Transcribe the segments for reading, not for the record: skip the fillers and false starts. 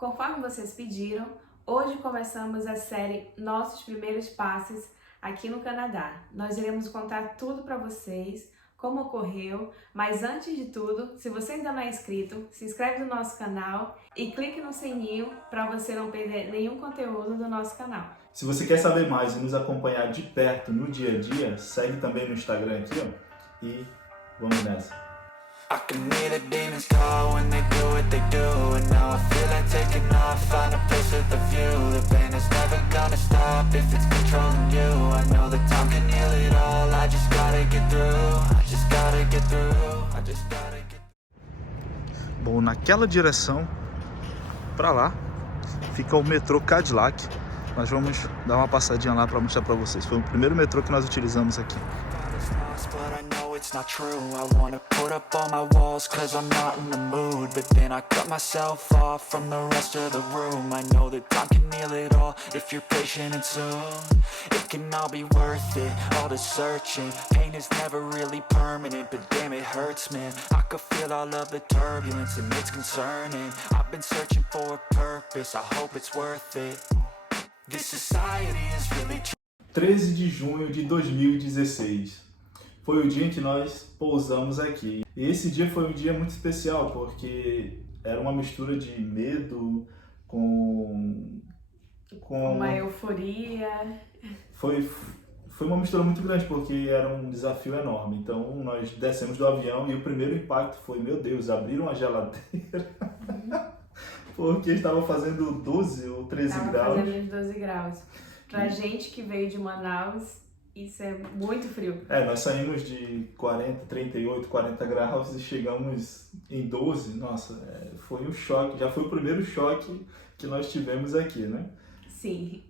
Conforme vocês pediram, hoje começamos a série Nossos Primeiros Passos aqui no Canadá. Nós iremos contar tudo para vocês, como ocorreu, mas antes de tudo, se você ainda não é inscrito, se inscreve no nosso canal e clique no sininho para você não perder nenhum conteúdo do nosso canal. Se você quer saber mais e nos acompanhar de perto no dia a dia, segue também no Instagram aqui, ó, e vamos nessa. I can hear the demons call when they do what they do. And now I feel like taking off, find a place with a view. The pain is never gonna stop if it's controlling you. I know that time can heal it all, I just gotta get through. I just gotta get through, I just gotta get through. Bom, naquela direção, pra lá, fica o metrô Cadillac. Nós vamos dar uma passadinha lá para mostrar para vocês. Foi o primeiro metrô que nós utilizamos aqui. But I know it's not true. I wanna put up all my walls cause I'm not in the mood. But then I cut myself off from the rest of the room. I know that time can heal it all if you're patient and soon it can all be worth it, all the searching. Pain is never really permanent, but damn it hurts, man. I could feel all of the turbulence and it's concerning. I've been searching for a purpose, I hope it's worth it. This society is really 13 de junho de 2016. Foi o dia em que nós pousamos aqui. E esse dia foi um dia muito especial, porque era uma mistura de medo com Uma euforia. Foi uma mistura muito grande, porque era um desafio enorme. Então nós descemos do avião e o primeiro impacto foi, meu Deus, abriram a geladeira. Porque estava fazendo 12 ou 13 graus. Estava fazendo 12 graus. Pra gente que veio de Manaus, isso é muito frio. Nós saímos de 40, 38, 40 graus e chegamos em 12. Nossa, foi um choque. Já foi o primeiro choque que nós tivemos aqui, né? Sim.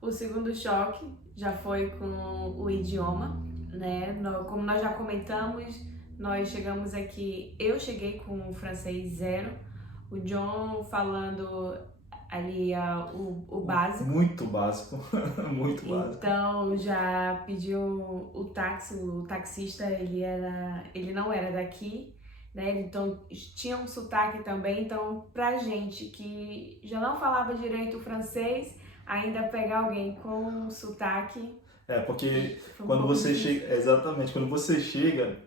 O segundo choque já foi com o idioma, né? Como nós já comentamos, nós chegamos aqui, eu cheguei com o francês zero, o John falando ali o básico. Muito básico, muito básico. Então já pediu o táxi, o taxista ele não era daqui, né? Então tinha um sotaque também, então pra gente que já não falava direito o francês, ainda pegar alguém com um sotaque. Porque quando você chega, exatamente, quando você chega,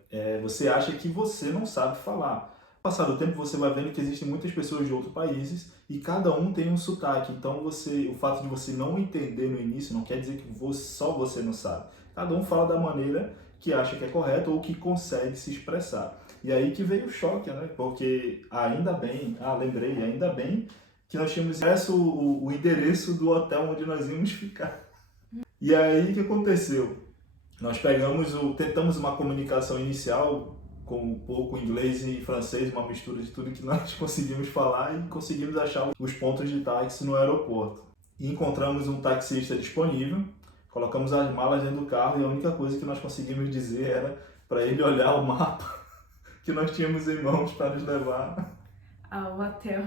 você acha que você não sabe falar. Passar o tempo você vai vendo que existem muitas pessoas de outros países e cada um tem um sotaque. Então o fato de você não entender no início não quer dizer que só você não sabe. Cada um fala da maneira que acha que é correta ou que consegue se expressar. E aí que veio o choque, né? Porque ainda bem que nós tínhamos o endereço do hotel onde nós íamos ficar. E aí o que aconteceu? Nós tentamos uma comunicação inicial com um pouco inglês e francês, uma mistura de tudo que nós conseguimos falar e conseguimos achar os pontos de táxi no aeroporto. E encontramos um taxista disponível, colocamos as malas dentro do carro e a única coisa que nós conseguimos dizer era para ele olhar o mapa que nós tínhamos em mãos para nos levar ao hotel.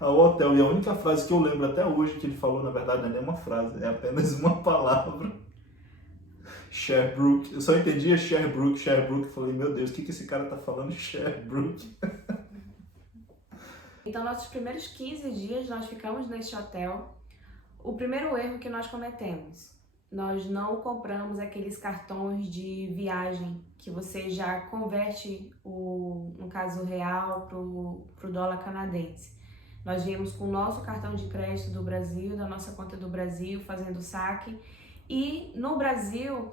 E a única frase que eu lembro até hoje que ele falou, na verdade, não é nem uma frase, é apenas uma palavra. Sherbrooke. Eu só entendia Sherbrooke. Falei, meu Deus, o que esse cara tá falando? Sherbrooke. Então, nossos primeiros 15 dias nós ficamos neste hotel. O primeiro erro que nós cometemos, nós não compramos aqueles cartões de viagem que você já converte no caso real pro dólar canadense. Nós viemos com o nosso cartão de crédito do Brasil, da nossa conta do Brasil, fazendo saque. E no Brasil,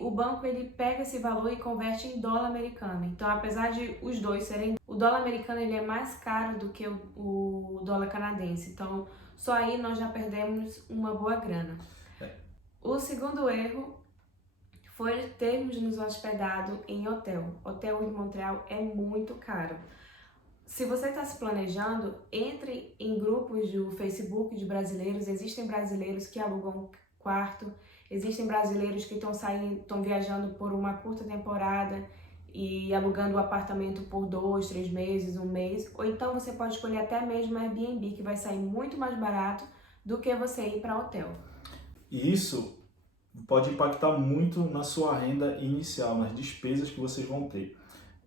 o banco pega esse valor e converte em dólar americano. Então, apesar de os dois serem... O dólar americano ele é mais caro do que o dólar canadense. Então, só aí nós já perdemos uma boa grana. O segundo erro foi termos nos hospedado em hotel. Hotel em Montreal é muito caro. Se você está se planejando, entre em grupos do Facebook de brasileiros. Existem brasileiros que alugam quarto, existem brasileiros que estão viajando por uma curta temporada e alugando o apartamento por 2, 3 meses, um mês, ou então você pode escolher até mesmo Airbnb, que vai sair muito mais barato do que você ir para hotel. E isso pode impactar muito na sua renda inicial, nas despesas que vocês vão ter.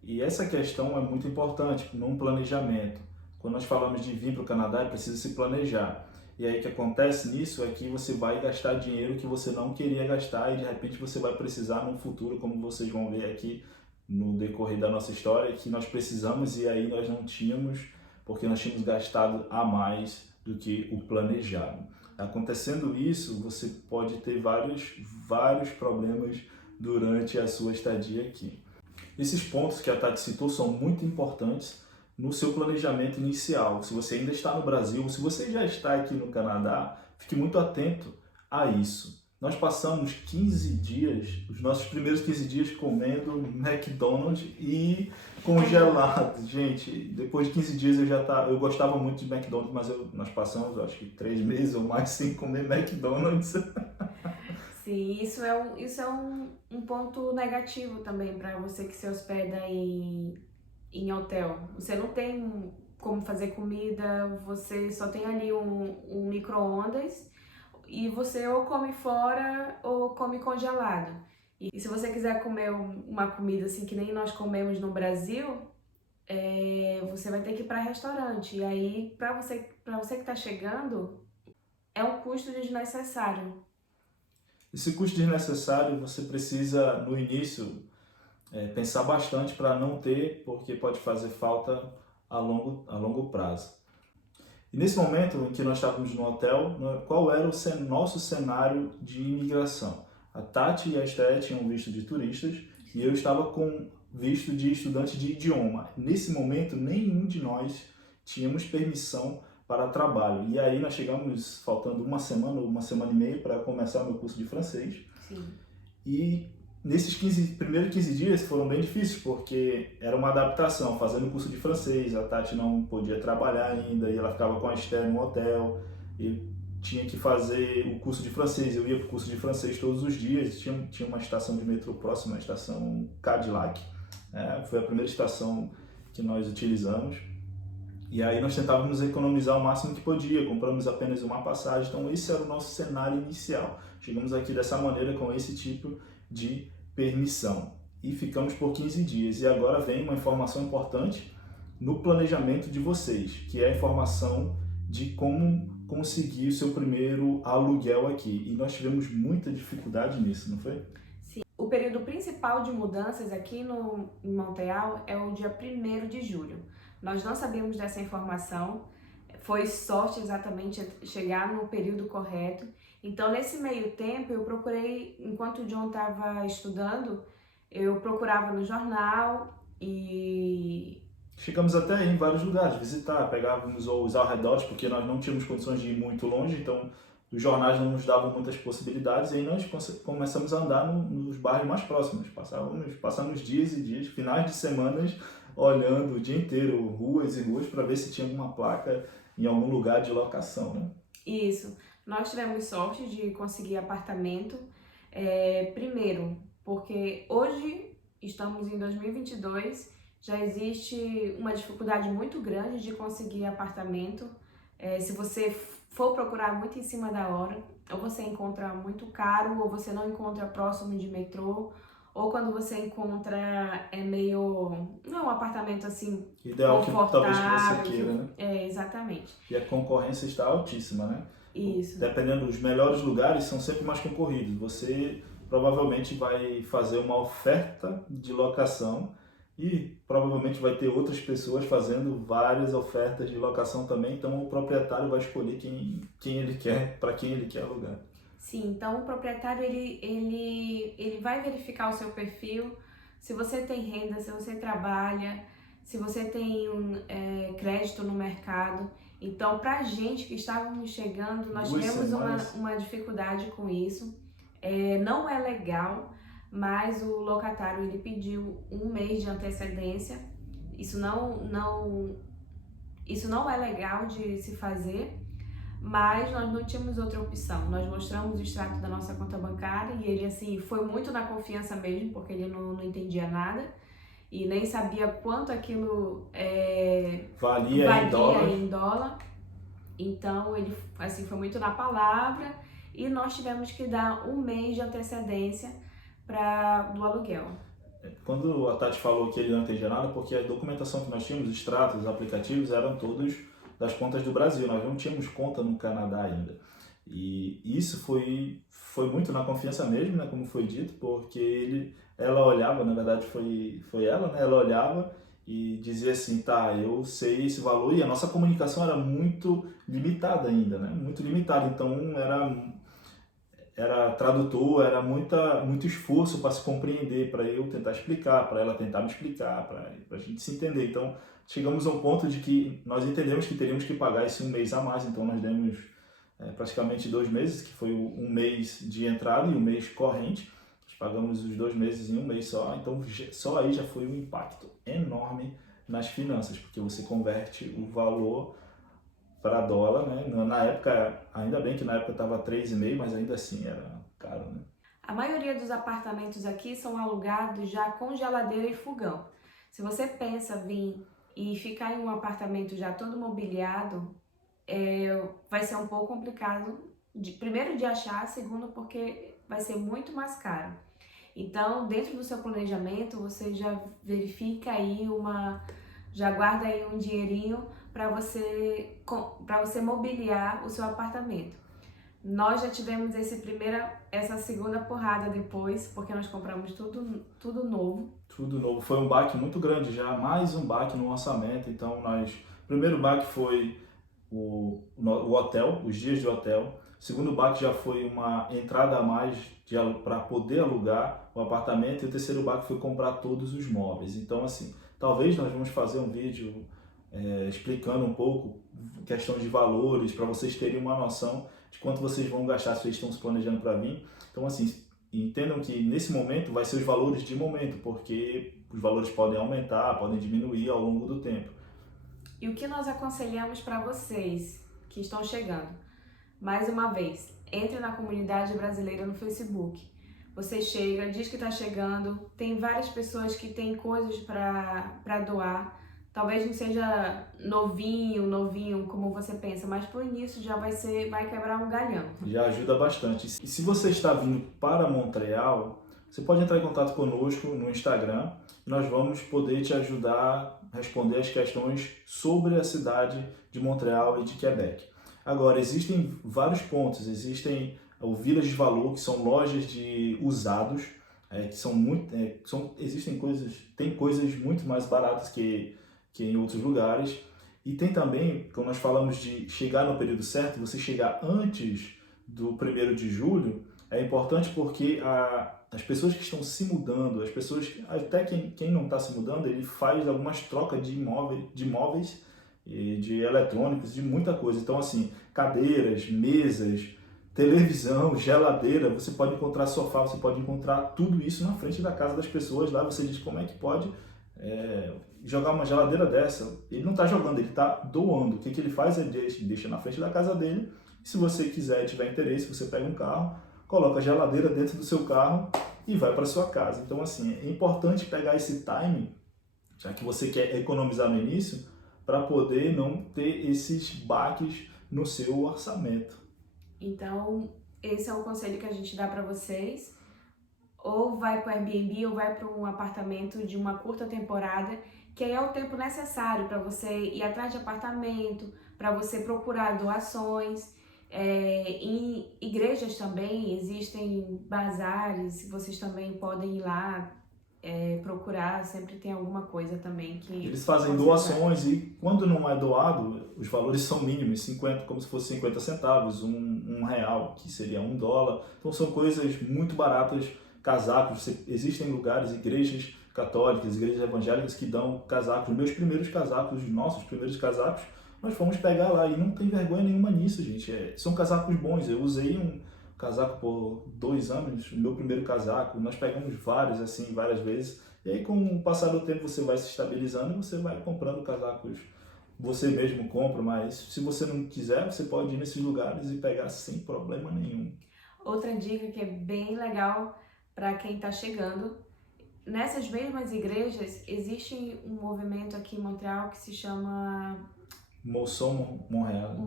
E essa questão é muito importante num planejamento. Quando nós falamos de vir para o Canadá, é preciso se planejar. E aí o que acontece nisso é que você vai gastar dinheiro que você não queria gastar e de repente você vai precisar no futuro, como vocês vão ver aqui no decorrer da nossa história, que nós precisamos e aí nós não tínhamos, porque nós tínhamos gastado a mais do que o planejado. Acontecendo isso, você pode ter vários problemas durante a sua estadia aqui. Esses pontos que a Tati citou são muito importantes no seu planejamento inicial. Se você ainda está no Brasil, se você já está aqui no Canadá, fique muito atento a isso. Nós passamos 15 dias, os nossos primeiros 15 dias comendo McDonald's e congelados. Gente, depois de 15 dias eu gostava muito de McDonald's, mas nós passamos acho que 3 meses ou mais sem comer McDonald's. Sim, isso é um ponto negativo também para você que se hospeda em hotel. Você não tem como fazer comida, você só tem ali um micro-ondas e você ou come fora ou come congelado. E se você quiser comer uma comida assim que nem nós comemos no Brasil, você vai ter que ir para restaurante. E aí, para você que está chegando, é um custo desnecessário. Esse custo desnecessário você precisa, no início, pensar bastante para não ter, porque pode fazer falta a longo prazo. E nesse momento em que nós estávamos no hotel, qual era o nosso cenário de imigração? A Tati e a Esté tinham visto de turistas e eu estava com visto de estudante de idioma. Nesse momento, nenhum de nós tínhamos permissão para trabalho. E aí nós chegamos faltando uma semana e meia para começar o meu curso de francês. Sim. E nesses primeiros 15 dias foram bem difíceis, porque era uma adaptação, fazendo o curso de francês, a Tati não podia trabalhar ainda, e ela ficava com a Esther no hotel, e tinha que fazer o curso de francês. Eu ia para o curso de francês todos os dias, tinha uma estação de metrô próxima, a estação Cadillac, foi a primeira estação que nós utilizamos. E aí nós tentávamos economizar o máximo que podia, compramos apenas uma passagem, então esse era o nosso cenário inicial. Chegamos aqui dessa maneira, com esse tipo de permissão. E ficamos por 15 dias. E agora vem uma informação importante no planejamento de vocês, que é a informação de como conseguir o seu primeiro aluguel aqui. E nós tivemos muita dificuldade nisso, não foi? Sim. O período principal de mudanças aqui em Montreal é o dia 1º de julho. Nós não sabíamos dessa informação, foi sorte exatamente chegar no período correto. Então, nesse meio tempo, eu procurei, enquanto o John estava estudando, eu procurava no jornal e... Chegamos até em vários lugares, visitar, pegávamos os arredores, porque nós não tínhamos condições de ir muito longe, então os jornais não nos davam muitas possibilidades, e aí nós começamos a andar nos bairros mais próximos. Passamos dias e dias, finais de semanas, olhando o dia inteiro, ruas e ruas, para ver se tinha alguma placa em algum lugar de locação, né? Isso. Nós tivemos sorte de conseguir apartamento, primeiro, porque hoje estamos em 2022, já existe uma dificuldade muito grande de conseguir apartamento. Se você for procurar muito em cima da hora, ou você encontra muito caro, ou você não encontra próximo de metrô, ou quando você encontra não é um apartamento assim ideal, que talvez que você queira, né? Exatamente. E a concorrência está altíssima, né? Isso. Dependendo dos melhores lugares, são sempre mais concorridos. Você provavelmente vai fazer uma oferta de locação e provavelmente vai ter outras pessoas fazendo várias ofertas de locação também. Então o proprietário vai escolher quem ele quer, para quem ele quer alugar. Sim, então o proprietário ele vai verificar o seu perfil, se você tem renda, se você trabalha, se você tem crédito no mercado. Então, para a gente que estávamos chegando, nós tivemos uma dificuldade com isso. Não é legal, mas o locatário ele pediu 1 mês de antecedência. Isso não é legal de se fazer. Mas nós não tínhamos outra opção. Nós mostramos o extrato da nossa conta bancária e ele assim foi muito na confiança mesmo, porque ele não entendia nada e nem sabia quanto aquilo valia em dólar. Então ele assim foi muito na palavra e nós tivemos que dar 1 mês de antecedência do aluguel. quando a Tati falou que ele não entendia nada, porque a documentação que nós tínhamos, os extratos, os aplicativos, eram todos das contas do Brasil. Nós não tínhamos conta no Canadá ainda. E isso foi muito na confiança mesmo, né, como foi dito, porque ela olhava, na verdade foi ela, né, ela olhava e dizia assim, tá, eu sei esse valor, e a nossa comunicação era muito limitada ainda, né, muito limitada, então era tradutor, era muito esforço para se compreender, para eu tentar explicar, para ela tentar me explicar, para a gente se entender. Então, chegamos a um ponto de que nós entendemos que teríamos que pagar esse um mês a mais, então nós demos praticamente 2 meses, que foi um mês de entrada e um mês corrente. Nós pagamos os 2 meses em um mês só, então só aí já foi um impacto enorme nas finanças, porque você converte o valor para dólar, né? Na época, ainda bem que na época estava 3,5, mas ainda assim era caro, né? A maioria dos apartamentos aqui são alugados já com geladeira e fogão. Se você pensa vir e ficar em um apartamento já todo mobiliado, vai ser um pouco complicado, primeiro de achar, segundo porque vai ser muito mais caro. Então, dentro do seu planejamento, você já verifica aí já guarda aí um dinheirinho para você mobiliar o seu apartamento. Nós já tivemos essa segunda porrada depois, porque nós compramos tudo novo. Tudo novo. Foi um baque muito grande já, mais um baque no orçamento. Então, o primeiro baque foi o hotel, os dias de hotel. O segundo baque já foi uma entrada a mais para poder alugar o apartamento. E o terceiro baque foi comprar todos os móveis. Então, assim, talvez nós vamos fazer um vídeo explicando um pouco questão de valores, para vocês terem uma noção de quanto vocês vão gastar se vocês estão se planejando para vir. Então, assim, entendam que nesse momento vai ser os valores de momento, porque os valores podem aumentar, podem diminuir ao longo do tempo. E o que nós aconselhamos para vocês que estão chegando? Mais uma vez, entre na comunidade brasileira no Facebook. Você chega, diz que está chegando, tem várias pessoas que têm coisas para doar. Talvez não seja novinho como você pensa, mas pro início já vai quebrar um galhão. Já ajuda bastante. E se você está vindo para Montreal, você pode entrar em contato conosco no Instagram. Nós vamos poder te ajudar a responder as questões sobre a cidade de Montreal e de Quebec. Agora, existem vários pontos. Existem o Village Valor, que são lojas de usados, que são muito, tem coisas muito mais baratas que em outros lugares. E tem também, quando nós falamos de chegar no período certo, você chegar antes do 1º de julho, é importante porque as pessoas que estão se mudando, as pessoas, até quem não está se mudando, ele faz algumas trocas de imóveis, de eletrônicos, de muita coisa. Então, assim, cadeiras, mesas, televisão, geladeira, você pode encontrar sofá, você pode encontrar tudo isso na frente da casa das pessoas. Lá você diz como é que pode jogar uma geladeira dessa. Ele não está jogando, ele está doando. O que ele faz é deixa na frente da casa dele. E se você quiser e tiver interesse, você pega um carro, coloca a geladeira dentro do seu carro e vai para sua casa. Então, assim, é importante pegar esse timing, já que você quer economizar no início, para poder não ter esses baques no seu orçamento. Então, esse é o conselho que a gente dá para vocês. Ou vai para o Airbnb ou vai para um apartamento de uma curta temporada, que aí é o tempo necessário para você ir atrás de apartamento, para você procurar doações. Em igrejas também existem bazares, vocês também podem ir lá procurar, sempre tem alguma coisa também que... Eles fazem doações e quando não é doado, os valores são mínimos, 50, como se fosse 50 centavos, um real, que seria $1. Então são coisas muito baratas, casacos, existem lugares, igrejas católicas, igrejas evangélicas que dão casacos, nossos primeiros casacos, nós fomos pegar lá e não tem vergonha nenhuma nisso, gente. São casacos bons, eu usei um casaco por 2 anos, o meu primeiro casaco, nós pegamos vários, assim, várias vezes, e aí com o passar do tempo você vai se estabilizando e você vai comprando casacos, você mesmo compra, mas se você não quiser, você pode ir nesses lugares e pegar sem problema nenhum. Outra dica que é bem legal para quem está chegando, nessas mesmas igrejas existe um movimento aqui em Montreal que se chama Mousson Montréal. O que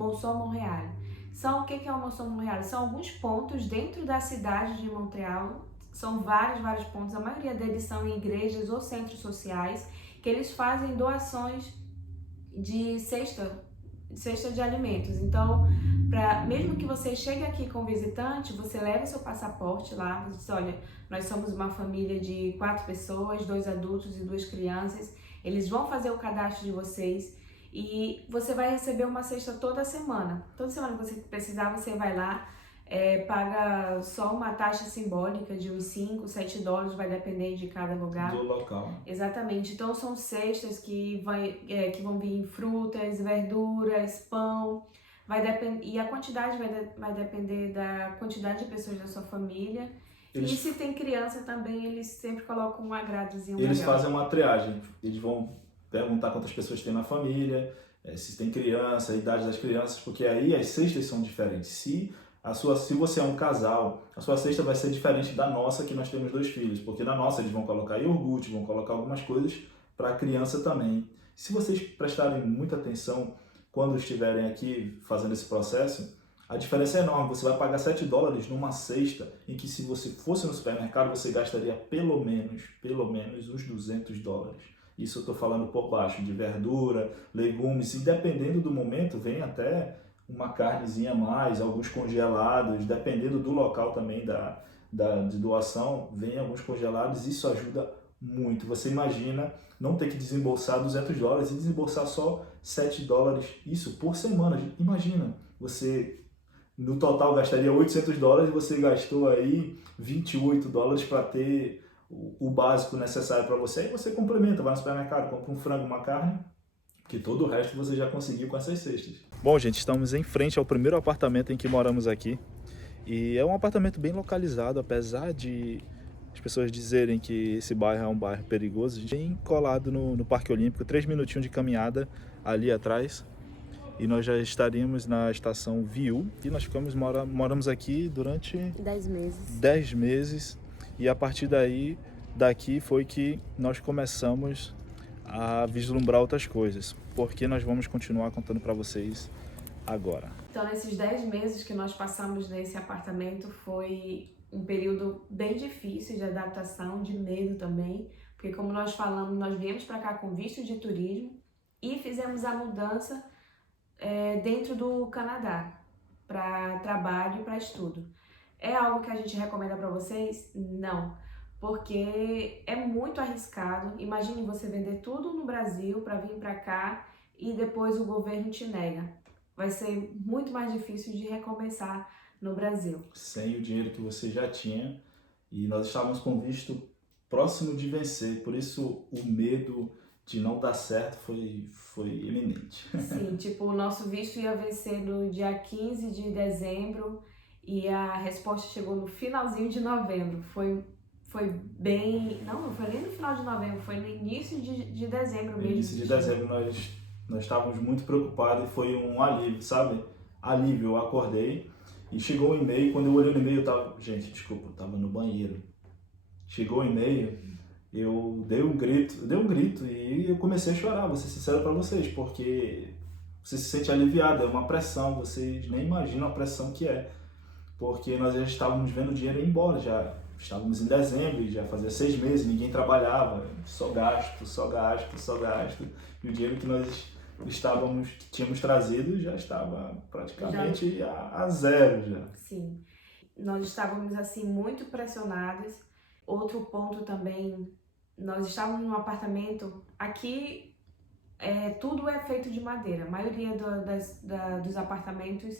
é o Mousson Montréal? São alguns pontos dentro da cidade de Montreal, São vários pontos, a maioria deles são em igrejas ou centros sociais, que eles fazem doações de cesta de alimentos. Então, mesmo que você chegue aqui com visitante, você leva seu passaporte lá, você diz, olha, nós somos uma família de 4 pessoas, 2 adultos e 2 crianças, eles vão fazer o cadastro de vocês e você vai receber uma cesta toda semana. Toda semana que você precisar, você vai lá, paga só uma taxa simbólica de uns 5, 7 dólares, vai depender de cada lugar. Do local. Exatamente. Então são cestas que vão vir frutas, verduras, pão, e a quantidade vai depender da quantidade de pessoas da sua família. E se tem criança também, eles sempre colocam um agradozinho. Eles fazem uma triagem, eles vão perguntar quantas pessoas tem na família, se tem criança, a idade das crianças, porque aí as cestas são diferentes. Se você é um casal, a sua cesta vai ser diferente da nossa, que nós temos 2 filhos, porque na nossa eles vão colocar iogurte, vão colocar algumas coisas para a criança também. Se vocês prestarem muita atenção quando estiverem aqui fazendo esse processo, a diferença é enorme. Você vai pagar 7 dólares numa cesta em que, se você fosse no supermercado, você gastaria pelo menos uns 200 dólares. Isso eu estou falando por baixo, de verdura, legumes, e dependendo do momento, vem até uma carnezinha a mais, alguns congelados, dependendo do local também de doação, vem alguns congelados, isso ajuda muito. Você imagina não ter que desembolsar 200 dólares e desembolsar só 7 dólares, isso por semana. Imagina, você no total gastaria 800 dólares e você gastou aí 28 dólares para ter o básico necessário para você. Aí você complementa, vai no supermercado, compra um frango, uma carne, que todo o resto você já conseguiu com essas cestas. Bom, gente, estamos em frente ao primeiro apartamento em que moramos aqui. E é um apartamento bem localizado, apesar de as pessoas dizerem que esse bairro é um bairro perigoso. Bem colado no Parque Olímpico, 3 minutinhos de caminhada ali atrás. E nós já estaríamos na estação Viu. E nós moramos aqui durante 10 meses. 10 meses. E a partir daqui foi que nós começamos a vislumbrar outras coisas, porque nós vamos continuar contando para vocês agora. Então, nesses 10 meses que nós passamos nesse apartamento, foi um período bem difícil de adaptação, de medo também, porque, como nós falamos, nós viemos para cá com visto de turismo e fizemos a mudança dentro do Canadá, para trabalho e para estudo. É algo que a gente recomenda para vocês? Não. Porque é muito arriscado. Imagine você vender tudo no Brasil para vir para cá e depois o governo te nega. Vai ser muito mais difícil de recomeçar no Brasil. Sem o dinheiro que você já tinha, e nós estávamos com visto próximo de vencer, por isso o medo de não dar certo foi iminente. Sim, tipo, o nosso visto ia vencer no dia 15 de dezembro e a resposta chegou no finalzinho de novembro. Foi bem... Não foi nem no final de novembro, foi no início de dezembro mesmo. No início de dezembro nós estávamos muito preocupados e foi um alívio, sabe? Alívio, eu acordei e chegou um e-mail. Quando eu olhei no e-mail, eu tava... Gente, desculpa, eu tava no banheiro. Chegou o e-mail, eu dei um grito e eu comecei a chorar, vou ser sincero para vocês, porque você se sente aliviado, é uma pressão, vocês nem imaginam a pressão que é. Porque nós já estávamos vendo o dinheiro ir embora, já estávamos em dezembro, já fazia 6 meses, ninguém trabalhava, só gasto. E o dinheiro que nós tínhamos trazido já estava praticamente a zero já. Sim, nós estávamos assim muito pressionados. Outro ponto também, nós estávamos num apartamento, aqui tudo é feito de madeira, a maioria dos apartamentos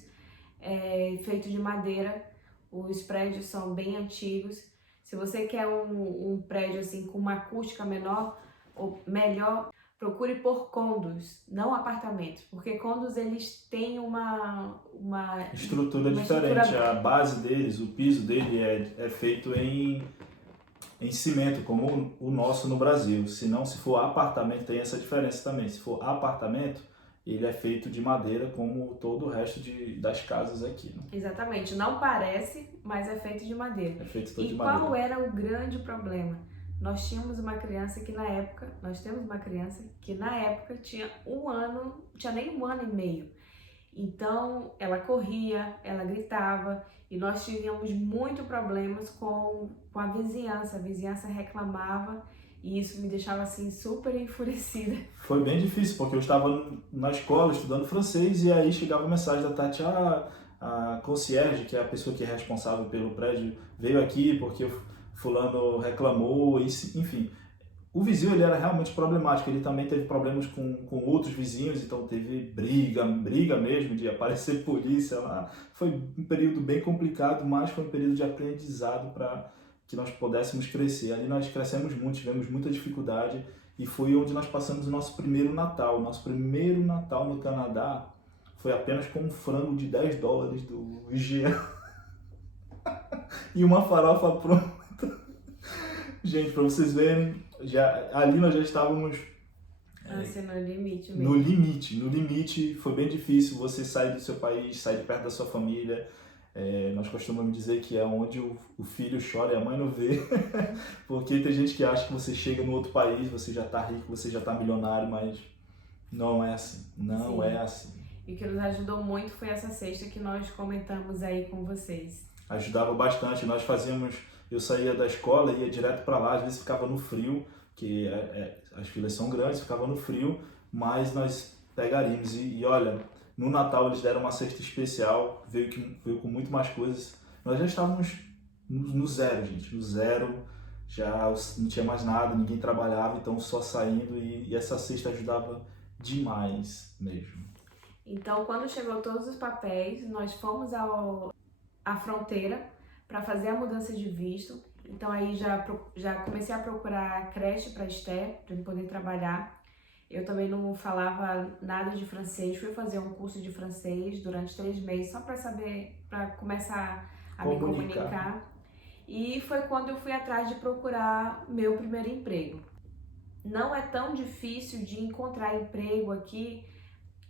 é feito de madeira, os prédios são bem antigos. Se você quer um prédio assim com uma acústica menor ou melhor, procure por condos, não apartamentos, porque condos eles têm uma estrutura diferente. A base deles, o piso dele é feito em cimento, como o nosso no Brasil. Se for apartamento, tem essa diferença também. Se for apartamento, ele é feito de madeira, como todo o resto das casas aqui. Né? Exatamente, não parece, mas é feito de madeira. É feito todo de madeira. E qual madeira. era o grande problema? Nós temos uma criança que na época tinha nem 1 ano e meio. Então, ela corria, ela gritava e nós tínhamos muito problemas com a vizinhança reclamava e isso me deixava assim super enfurecida. Foi bem difícil, porque eu estava na escola estudando francês e aí chegava a mensagem da Tati, a concierge, que é a pessoa que é responsável pelo prédio, veio aqui porque o fulano reclamou, enfim. O vizinho ele era realmente problemático, ele também teve problemas com outros vizinhos, então teve briga mesmo de aparecer polícia lá. Foi um período bem complicado, mas foi um período de aprendizado para que nós pudéssemos crescer. Ali nós crescemos muito, tivemos muita dificuldade e foi onde nós passamos o nosso primeiro Natal. O nosso primeiro Natal no Canadá foi apenas com um frango de $10 do IGA e uma farofa pronta. Gente, para vocês verem, ali nós já estávamos No limite mesmo. No limite, foi bem difícil você sair do seu país, sair de perto da sua família. Nós costumamos dizer que é onde o filho chora e a mãe não vê, porque tem gente que acha que você chega no outro país, você já está rico, você já está milionário, mas não é assim, não é assim. E o que nos ajudou muito foi essa cesta que nós comentamos aí com vocês. Ajudava bastante, eu saía da escola e ia direto para lá, às vezes ficava no frio, que as filas são grandes, ficava no frio, mas nós pegaríamos. E olha, no Natal eles deram uma cesta especial, veio com muito mais coisas. Nós já estávamos no zero, gente, no zero, já não tinha mais nada, ninguém trabalhava, então só saindo e essa cesta ajudava demais mesmo. Então, quando chegou todos os papéis, nós fomos à fronteira para fazer a mudança de visto. Então aí já comecei a procurar creche para Esther, para poder trabalhar. Eu também não falava nada de francês, fui fazer um curso de francês durante 3 meses, só para começar a me comunicar. E foi quando eu fui atrás de procurar meu primeiro emprego. Não é tão difícil de encontrar emprego aqui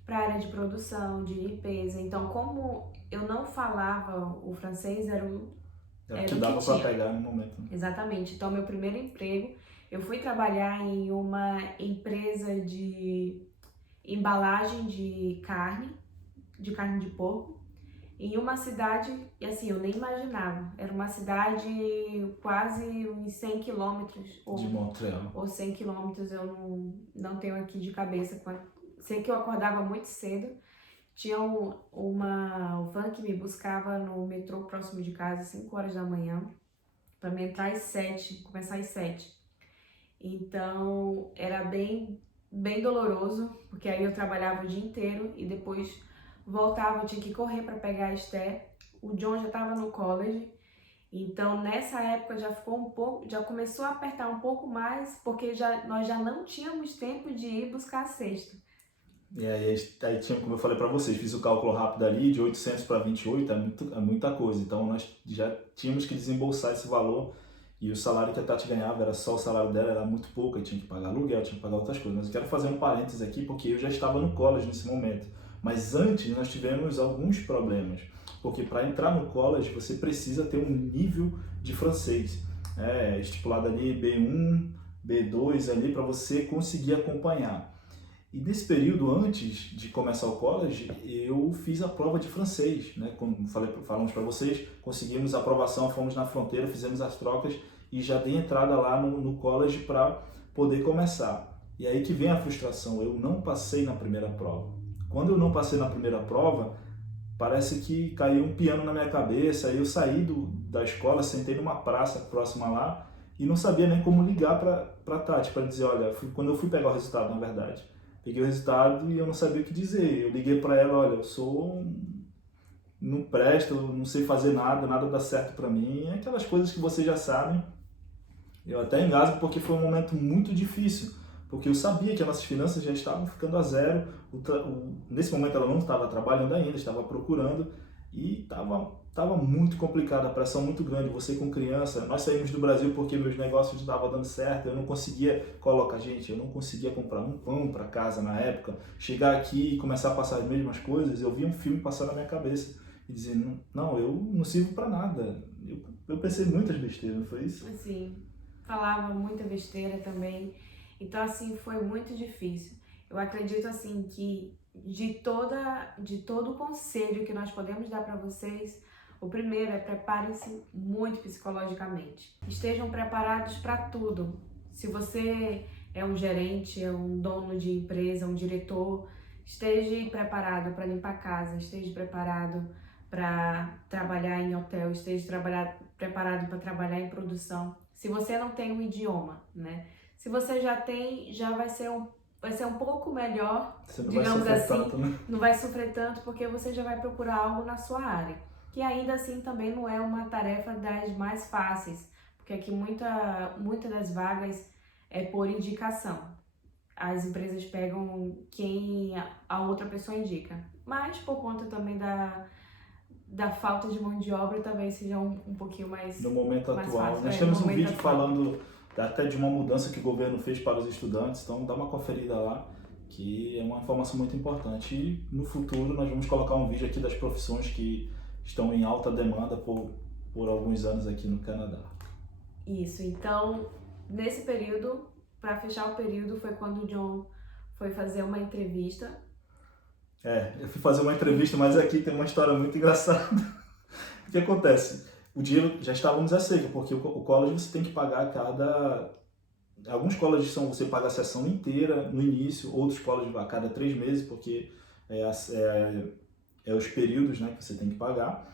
para a área de produção, de limpeza. Então, como eu não falava o francês, era o que dava para pegar no momento. Exatamente. Então, meu primeiro emprego, eu fui trabalhar em uma empresa de embalagem de carne de porco, em uma cidade, e assim, eu nem imaginava. Era uma cidade quase uns 100 quilômetros. De Montreal. Ou 100 quilômetros, eu não tenho aqui de cabeça. Sei que eu acordava muito cedo. Tinha uma van que me buscava no metrô próximo de casa às 5 horas da manhã, para me entrar às 7, começar às 7. Então era bem doloroso, porque aí eu trabalhava o dia inteiro e depois voltava, eu tinha que correr para pegar a Esther. O John já estava no college, então nessa época já começou a apertar um pouco mais, porque nós já não tínhamos tempo de ir buscar a cesta. E aí tinha, como eu falei para vocês, fiz o cálculo rápido ali, de 800 para 28 é muita coisa. Então nós já tínhamos que desembolsar esse valor e o salário que a Tati ganhava era só o salário dela, era muito pouco, eu tinha que pagar aluguel, tinha que pagar outras coisas. Mas eu quero fazer um parênteses aqui porque eu já estava no college nesse momento. Mas antes nós tivemos alguns problemas, porque para entrar no college você precisa ter um nível de francês. Estipulado ali B1, B2 ali para você conseguir acompanhar. E nesse período, antes de começar o college, eu fiz a prova de francês, né? Como falamos para vocês, conseguimos a aprovação, fomos na fronteira, fizemos as trocas e já dei entrada lá no college para poder começar. E aí que vem a frustração, eu não passei na primeira prova. Quando eu não passei na primeira prova, parece que caiu um piano na minha cabeça, aí eu saí da escola, sentei numa praça próxima lá e não sabia nem como ligar para Tati, para dizer, olha, quando eu fui pegar o resultado, na verdade. Peguei o resultado e eu não sabia o que dizer. Eu liguei para ela, olha, não presto, não sei fazer nada dá certo para mim. Aquelas coisas que vocês já sabem. Eu até engasgo porque foi um momento muito difícil, porque eu sabia que as nossas finanças já estavam ficando a zero. Nesse momento ela não estava trabalhando ainda, estava procurando e estava muito complicado, a pressão muito grande, você com criança. Nós saímos do Brasil porque meus negócios não estavam dando certo, eu não conseguia comprar um pão para casa na época, chegar aqui e começar a passar as mesmas coisas. Eu via um filme passar na minha cabeça e dizer, não, eu não sirvo para nada. Eu pensei muitas besteiras, não foi isso? Sim, falava muita besteira também, então assim, foi muito difícil. Eu acredito assim que de todo o conselho que nós podemos dar para vocês, o primeiro é preparem-se muito psicologicamente. Estejam preparados para tudo. Se você é um gerente, é um dono de empresa, um diretor, esteja preparado para limpar a casa, esteja preparado para trabalhar em hotel, esteja preparado para trabalhar em produção. Se você não tem um idioma, né? Se você já tem, já vai ser um pouco melhor, Você não digamos vai assim, tanto, né? não vai sofrer tanto porque você já vai procurar algo na sua área. Que ainda assim também não é uma tarefa das mais fáceis, porque aqui muita das vagas é por indicação. As empresas pegam quem a outra pessoa indica, mas por conta também da falta de mão de obra talvez seja um pouquinho mais No momento mais atual. fácil. Nós É, temos no um momento vídeo atual. falando até de uma mudança que o governo fez para os estudantes, então dá uma conferida lá, que é uma informação muito importante. E no futuro nós vamos colocar um vídeo aqui das profissões que estão em alta demanda por alguns anos aqui no Canadá. Isso, então nesse período, para fechar o período, foi quando o John foi fazer uma entrevista. Eu fui fazer uma entrevista, mas aqui tem uma história muito engraçada. O que acontece? O dinheiro já estávamos a seco, porque o college você tem que pagar alguns colleges você paga a sessão inteira no início, outros colleges a cada 3 meses, porque é os períodos, né, que você tem que pagar.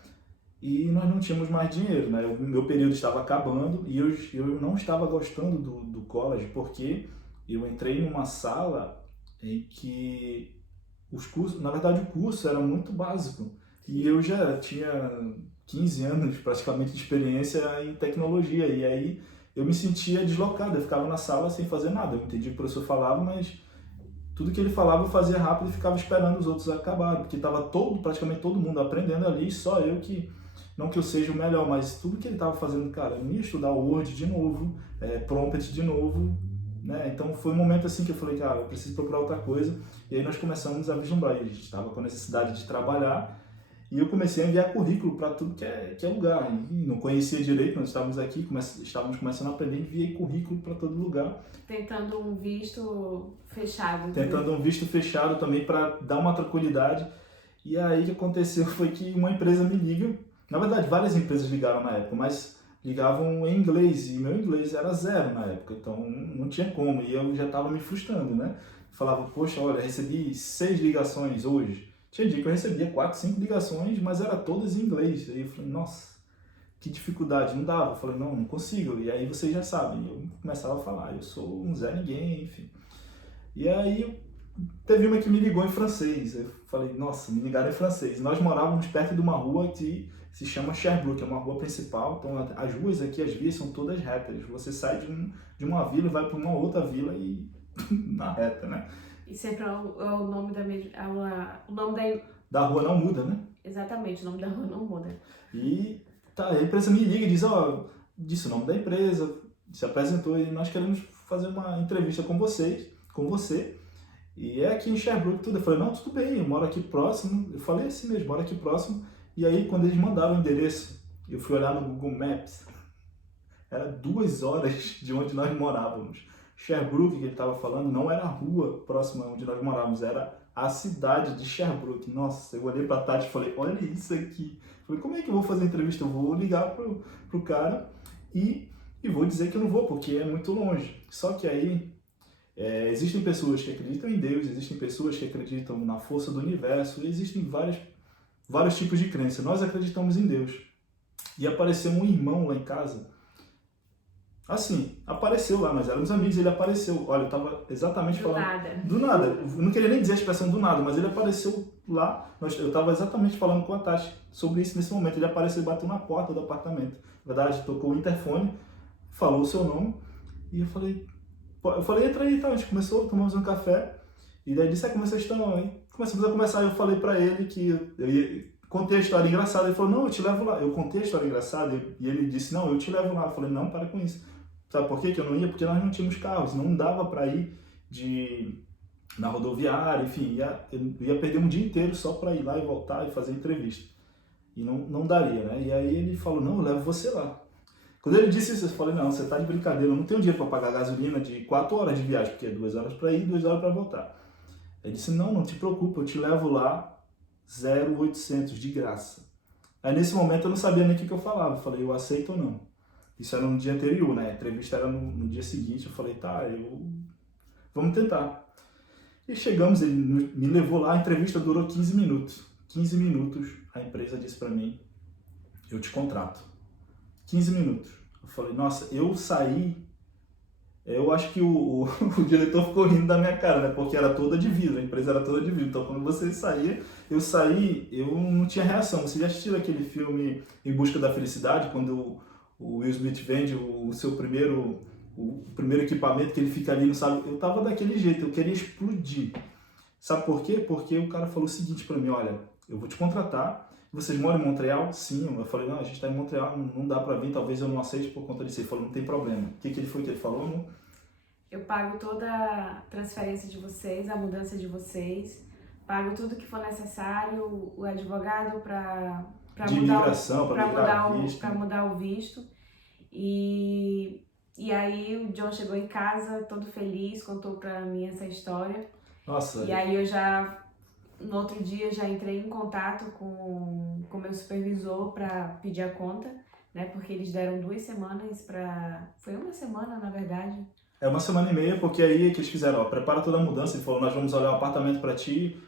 E nós não tínhamos mais dinheiro, né? O meu período estava acabando e eu não estava gostando do college, porque eu entrei numa sala em que os cursos, na verdade o curso era muito básico. E eu já tinha 15 anos praticamente de experiência em tecnologia, e aí eu me sentia deslocado, eu ficava na sala sem fazer nada. Eu entendi o que o professor falava, mas tudo que ele falava eu fazia rápido e ficava esperando os outros acabarem, porque estava praticamente todo mundo aprendendo ali, só eu que, não que eu seja o melhor, mas tudo que ele estava fazendo, cara, eu ia estudar o Word de novo, Prompt de novo, né? Então foi um momento assim que eu falei, cara, eu preciso procurar outra coisa, e aí nós começamos a vislumbrar, a gente estava com a necessidade de trabalhar, e eu comecei a enviar currículo para tudo que é lugar, e não conhecia direito, nós estávamos aqui, estávamos começando a aprender, enviei currículo para todo lugar. Tentando um visto fechado. Tentando um visto fechado também para dar uma tranquilidade. E aí o que aconteceu foi que uma empresa me liga, na verdade várias empresas ligaram na época, mas ligavam em inglês, e meu inglês era 0 na época, então não tinha como, e eu já estava me frustrando, né? Falava, poxa, olha, recebi 6 ligações hoje. Tinha dia que eu recebia 4, 5 ligações, mas era todas em inglês. Aí eu falei, nossa, que dificuldade, não dava. Eu falei, não consigo. E aí vocês já sabem, eu começava a falar, eu sou um Zé Ninguém, enfim. E aí teve uma que me ligou em francês. Eu falei, nossa, me ligaram em francês. Nós morávamos perto de uma rua que se chama Sherbrooke, é uma rua principal. Então as ruas aqui, as vias são todas retas. Você sai de uma vila e vai para uma outra vila e na reta, né? E sempre é o nome da mesma. O nome da rua não muda, né? Exatamente, o nome da rua não muda. E tá, a empresa me liga e diz, disse o nome da empresa, se apresentou e nós queremos fazer uma entrevista com você. E é aqui em Sherbrooke tudo. Eu falei, não, tudo bem, eu moro aqui próximo. Eu falei assim mesmo, moro aqui próximo. E aí quando eles mandaram o endereço, eu fui olhar no Google Maps. Era 2 horas de onde nós morávamos. Sherbrooke, que ele estava falando, não era a rua próxima onde nós morávamos, era a cidade de Sherbrooke. Nossa, eu olhei para Tati e falei, olha isso aqui. Falei, como é que eu vou fazer entrevista? Eu vou ligar pro cara e vou dizer que eu não vou, porque é muito longe. Só que aí, existem pessoas que acreditam em Deus, existem pessoas que acreditam na força do universo, existem vários tipos de crença. Nós acreditamos em Deus. E apareceu um irmão lá em casa. Assim, apareceu lá, nós éramos amigos, ele apareceu. Olha, eu tava exatamente falando... Do nada. Eu não queria nem dizer a expressão do nada, mas ele apareceu lá. Eu tava exatamente falando com a Tati sobre isso nesse momento. Ele apareceu e bateu na porta do apartamento. Na verdade, tocou o interfone, falou o seu nome. E eu falei, entra aí e tal. A gente começou, tomamos um café. E daí disse, como vocês estão? Aí começamos a conversar. Eu falei pra ele que contei a história engraçada. Ele falou, não, eu te levo lá. Eu contei a história engraçada e ele disse, não, eu te levo lá. Eu falei, não, para com isso. Sabe por quê que eu não ia? Porque nós não tínhamos carros, não dava para ir na rodoviária, enfim, eu ia perder um dia inteiro só para ir lá e voltar e fazer entrevista. E não daria, né? E aí ele falou, não, eu levo você lá. Quando ele disse isso, eu falei, não, você tá de brincadeira, eu não tenho dinheiro para pagar gasolina de 4 horas de viagem, porque é 2 horas para ir e 2 horas para voltar. Ele disse, não te preocupa, eu te levo lá 0,800 de graça. Aí nesse momento eu não sabia nem o que eu falava, eu falei, eu aceito ou não. Isso era no dia anterior, né? A entrevista era no dia seguinte, eu falei, tá, vamos tentar. E chegamos, ele me levou lá, a entrevista durou 15 minutos. 15 minutos, a empresa disse pra mim, eu te contrato. 15 minutos. Eu falei, nossa, eu saí, eu acho que o diretor ficou rindo da minha cara, né? Porque era toda de vidro, a empresa era toda de vidro. Então quando você saía, eu não tinha reação. Você já assistiu aquele filme Em Busca da Felicidade, quando o Will Smith vende o primeiro equipamento que ele fica ali, não sabe? Eu tava daquele jeito, eu queria explodir. Sabe por quê? Porque o cara falou o seguinte pra mim, olha, eu vou te contratar, vocês moram em Montreal? Sim. Eu falei, não, a gente tá em Montreal, não dá pra vir, talvez eu não aceite por conta disso. Ele falou, não tem problema. O que ele foi que ele falou? Não? Eu pago toda a transferência de vocês, a mudança de vocês, pago tudo que for necessário, o advogado para mudar o visto. E aí o John chegou em casa todo feliz, contou pra mim essa história. Nossa. E aí no outro dia já entrei em contato com o meu supervisor para pedir a conta, né? Porque eles deram 2 semanas para... Foi 1 semana, na verdade. É 1 semana e meia, porque aí que eles fizeram, ó, prepara toda a mudança. Ele falou, nós vamos olhar um apartamento para ti,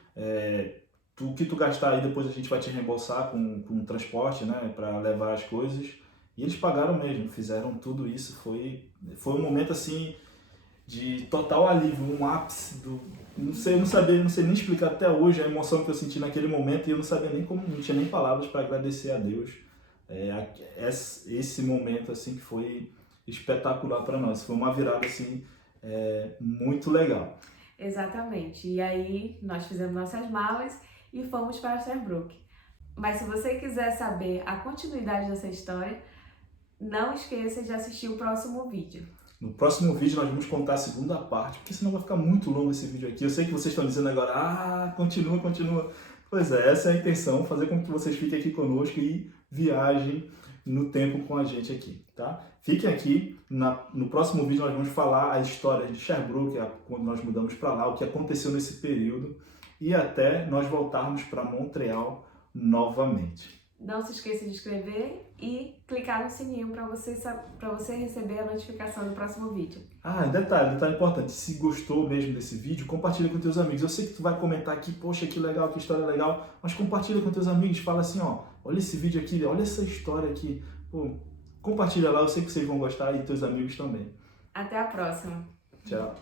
o que tu gastar aí depois a gente vai te reembolsar com transporte, né? Para levar as coisas. E eles pagaram mesmo, fizeram tudo isso. Foi um momento assim de total alívio, um ápice do... Não sei nem explicar até hoje a emoção que eu senti naquele momento e eu não sabia nem como, não tinha nem palavras para agradecer a Deus. Esse momento assim que foi espetacular para nós, foi uma virada assim muito legal. Exatamente, e aí nós fizemos nossas malas e fomos para Sherbrooke. Mas se você quiser saber a continuidade dessa história, não esqueça de assistir o próximo vídeo. No próximo vídeo nós vamos contar a segunda parte, porque senão vai ficar muito longo esse vídeo aqui. Eu sei que vocês estão dizendo agora, continua. Pois é, essa é a intenção, fazer com que vocês fiquem aqui conosco e viajem no tempo com a gente aqui, tá? Fiquem aqui, no próximo vídeo nós vamos falar a história de Sherbrooke, quando nós mudamos para lá, o que aconteceu nesse período e até nós voltarmos para Montreal novamente. Não se esqueça de inscrever e clicar no sininho para você receber a notificação do próximo vídeo. Detalhe importante, se gostou mesmo desse vídeo, compartilha com teus amigos. Eu sei que tu vai comentar aqui, poxa, que legal, que história legal, mas compartilha com teus amigos, fala assim, ó, olha esse vídeo aqui, olha essa história aqui. Pô, compartilha lá, eu sei que vocês vão gostar e teus amigos também. Até a próxima. Tchau.